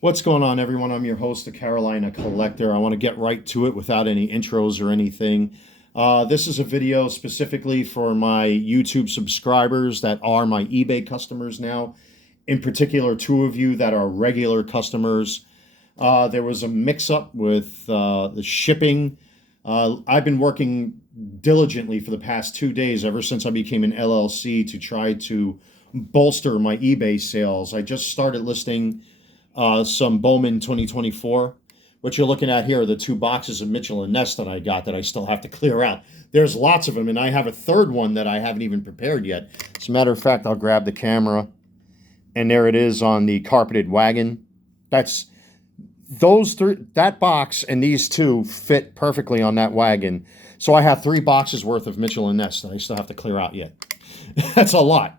What's going on, everyone? I'm your host, the Carolina Collector. I want to get right to it without any intros or anything. This is a video specifically for my YouTube subscribers that are my eBay customers now. In particular, two of you that are regular customers. There was a mix-up with the shipping. I've been working diligently for the past 2 days, ever since I became an LLC, to try to bolster my eBay sales. I just started listing some Bowman 2024. What you're looking at here are the two boxes of Mitchell and Ness that I got that I still have to clear out. There's lots of them, and I have a third one that I haven't even prepared yet. As a matter of fact, I'll grab the camera, and there it is on the carpeted wagon. That's those three, that box and these two fit perfectly on that wagon. So I have 3 boxes worth of Mitchell and Ness that I still have to clear out yet. That's a lot.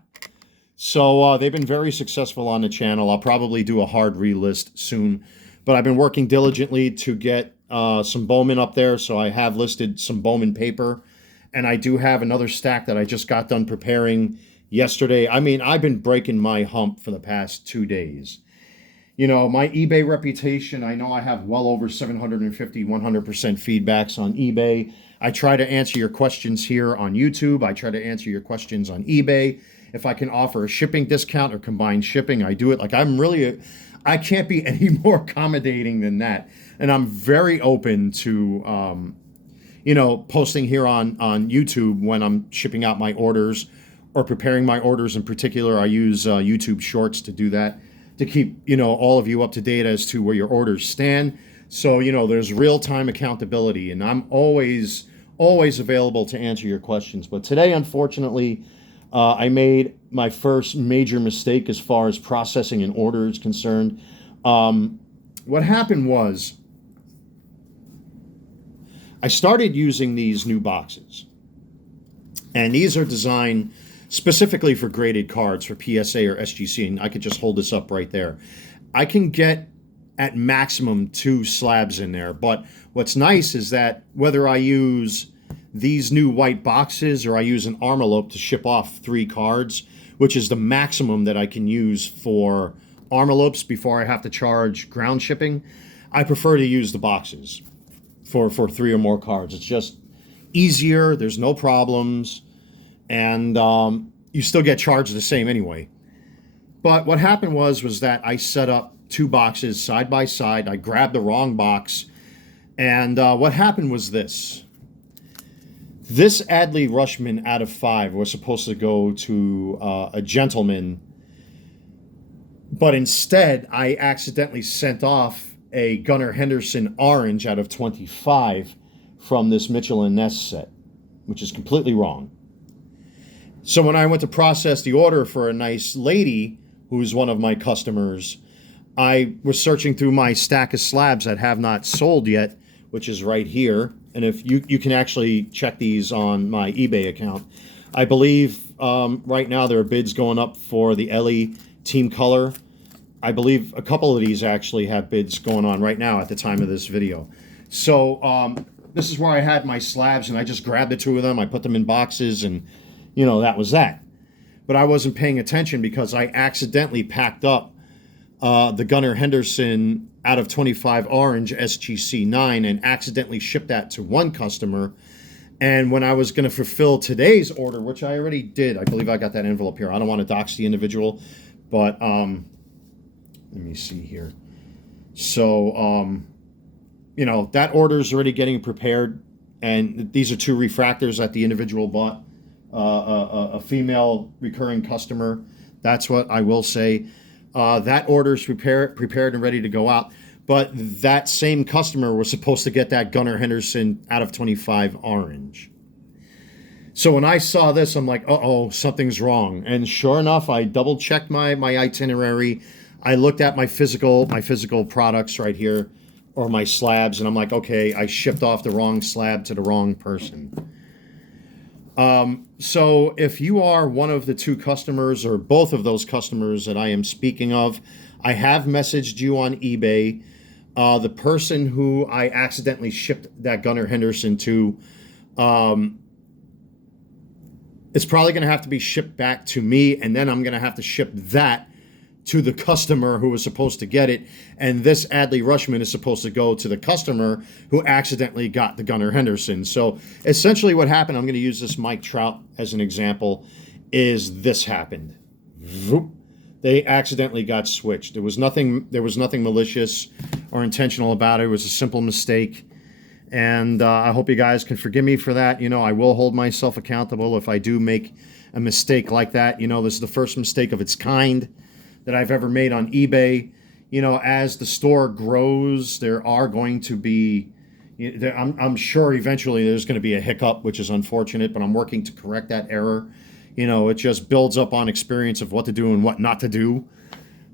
So they've been very successful on the channel. I'll probably do a hard relist soon. But I've been working diligently to get some Bowman up there. So I have listed some Bowman paper. And I do have another stack that I just got done preparing yesterday. I mean, I've been breaking my hump for the past 2 days. You know, my eBay reputation, I know I have well over 750, 100% feedbacks on eBay. I try to answer your questions here on YouTube. I try to answer your questions on eBay. If I can offer a shipping discount or combined shipping, I do it. Like, I can't be any more accommodating than that. And I'm very open to, posting here on YouTube when I'm shipping out my orders or preparing my orders. In particular, I use YouTube Shorts to do that, to keep, all of you up to date as to where your orders stand. So, there's real-time accountability, and I'm always available to answer your questions. But today, unfortunately, I made my first major mistake as far as processing an order is concerned. What happened was I started using these new boxes, and these are designed specifically for graded cards for PSA or SGC, and I could just hold this up right there. I can get at maximum 2 slabs in there, but what's nice is that whether I use these new white boxes or I use an envelope to ship off 3 cards, which is the maximum that I can use for envelopes before I have to charge ground shipping, I prefer to use the boxes for 3 or more cards. It's just easier, there's no problems, and you still get charged the same anyway. But what happened was that I set up 2 boxes side by side. I grabbed the wrong box, and what happened was this. This Adley Rushman out of 5 was supposed to go to a gentleman, but instead I accidentally sent off a Gunnar Henderson orange out of 25 from this Mitchell and Ness set, which is completely wrong. So when I went to process the order for a nice lady who's one of my customers, I was searching through my stack of slabs that have not sold yet, which is right here. And if you can actually check these on my eBay account. I believe right now there are bids going up for the Ellie Team Color. I believe a couple of these actually have bids going on right now at the time of this video. So this is where I had my slabs, and I just grabbed the 2 of them. I put them in boxes, and, that was that. But I wasn't paying attention because I accidentally packed up the Gunnar Henderson out of 25 orange SGC 9 and accidentally shipped that to one customer. And when I was going to fulfill today's order, which I already did, I believe I got that envelope here. I don't want to dox the individual, but let me see here. So, that order is already getting prepared. And these are 2 refractors that the individual bought, a female recurring customer. That's what I will say. That order is prepared and ready to go out. But that same customer was supposed to get that Gunnar Henderson out of 25 orange. So when I saw this, I'm like, uh-oh, something's wrong. And sure enough, I double-checked my itinerary. I looked at my physical products right here, or my slabs, and I'm like, okay, I shipped off the wrong slab to the wrong person. So if you are one of the 2 customers or both of those customers that I am speaking of, I have messaged you on eBay. The person who I accidentally shipped that Gunnar Henderson to, it's probably going to have to be shipped back to me, and then I'm going to have to ship that to the customer who was supposed to get it, and this Adley Rushman is supposed to go to the customer who accidentally got the Gunnar Henderson. So essentially what happened, I'm going to use this Mike Trout as an example, is this happened. They accidentally got switched. There was nothing malicious or intentional about it. It was a simple mistake. And I hope you guys can forgive me for that. I will hold myself accountable if I do make a mistake like that. This is the first mistake of its kind that I've ever made on eBay. As the store grows, there are going to be, I'm sure eventually there's going to be a hiccup, which is unfortunate, but I'm working to correct that error. It just builds up on experience of what to do and what not to do.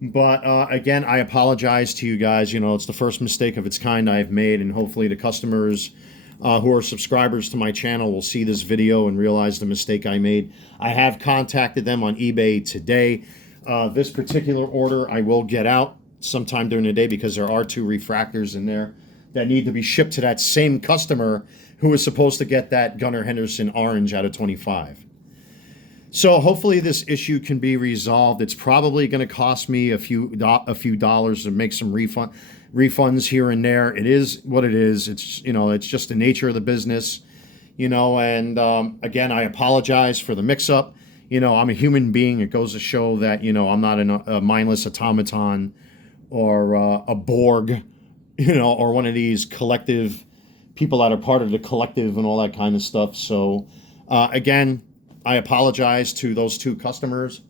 But again, I apologize to you guys. It's the first mistake of its kind I've made, and hopefully the customers who are subscribers to my channel will see this video and realize the mistake I made. I have contacted them on eBay today. This particular order I will get out sometime during the day because there are 2 refractors in there that need to be shipped to that same customer who was supposed to get that Gunnar Henderson orange out of 25. So hopefully this issue can be resolved. It's probably going to cost me a few dollars to make some refunds here and there. It is what it is. It's it's just the nature of the business. And again, I apologize for the mix-up. I'm a human being. It goes to show that I'm not a mindless automaton or a Borg, or one of these collective people that are part of the collective and all that kind of stuff. So again, I apologize to those 2 customers.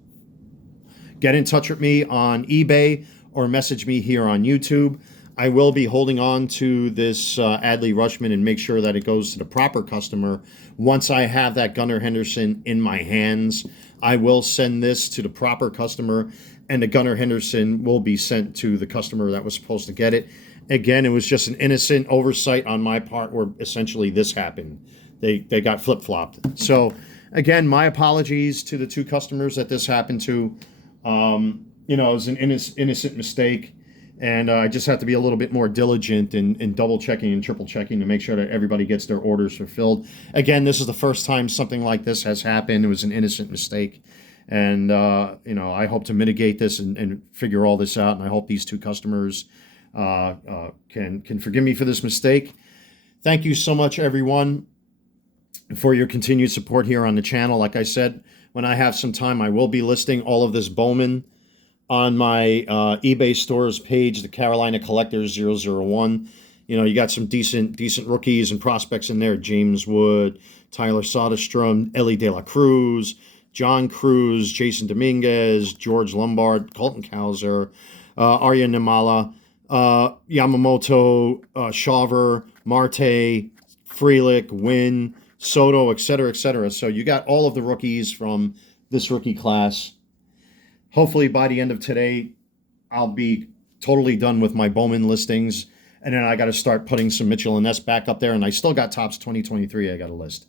Get in touch with me on eBay or message me here on YouTube. I will be holding on to this Adley Rushman and make sure that it goes to the proper customer. Once I have that Gunnar Henderson in my hands, I will send this to the proper customer, and the Gunnar Henderson will be sent to the customer that was supposed to get it. Again, it was just an innocent oversight on my part where essentially this happened. They got flip-flopped. So again, my apologies to the 2 customers that this happened to. It was an innocent mistake, and I just have to be a little bit more diligent in double checking and triple checking to make sure that everybody gets their orders fulfilled. Again, this is the first time something like this has happened. It was an innocent mistake, and I hope to mitigate this and figure all this out. And I hope these 2 customers can forgive me for this mistake. Thank you so much, everyone, for your continued support here on the channel. Like I said, when I have some time, I will be listing all of this Bowman on my eBay stores page, the Carolina Collectors 001. You got some decent rookies and prospects in there. James Wood, Tyler Soderstrom, Ellie De La Cruz, John Cruz, Jason Dominguez, George Lombard, Colton Cowser, Arya Nimala, Yamamoto, Shawver, Marte, Frelick, Wynn, Soto, etc., etc. So you got all of the rookies from this rookie class. Hopefully by the end of today, I'll be totally done with my Bowman listings. And then I got to start putting some Mitchell and Ness back up there. And I still got Topps 2023 I got to list.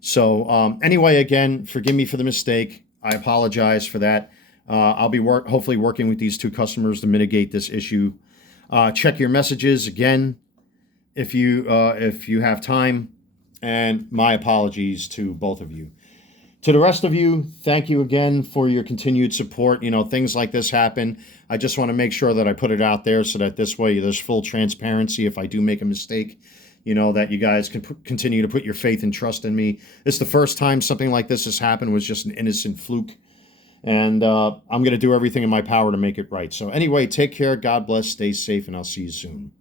So anyway, again, forgive me for the mistake. I apologize for that. I'll be hopefully working with these 2 customers to mitigate this issue. Check your messages again if you have time. And my apologies to both of you. To the rest of you, thank you again for your continued support. Things like this happen. I just want to make sure that I put it out there so that this way there's full transparency if I do make a mistake, that you guys can continue to put your faith and trust in me. It's the first time something like this has happened. It was just an innocent fluke. And I'm going to do everything in my power to make it right. So anyway, take care. God bless. Stay safe, and I'll see you soon.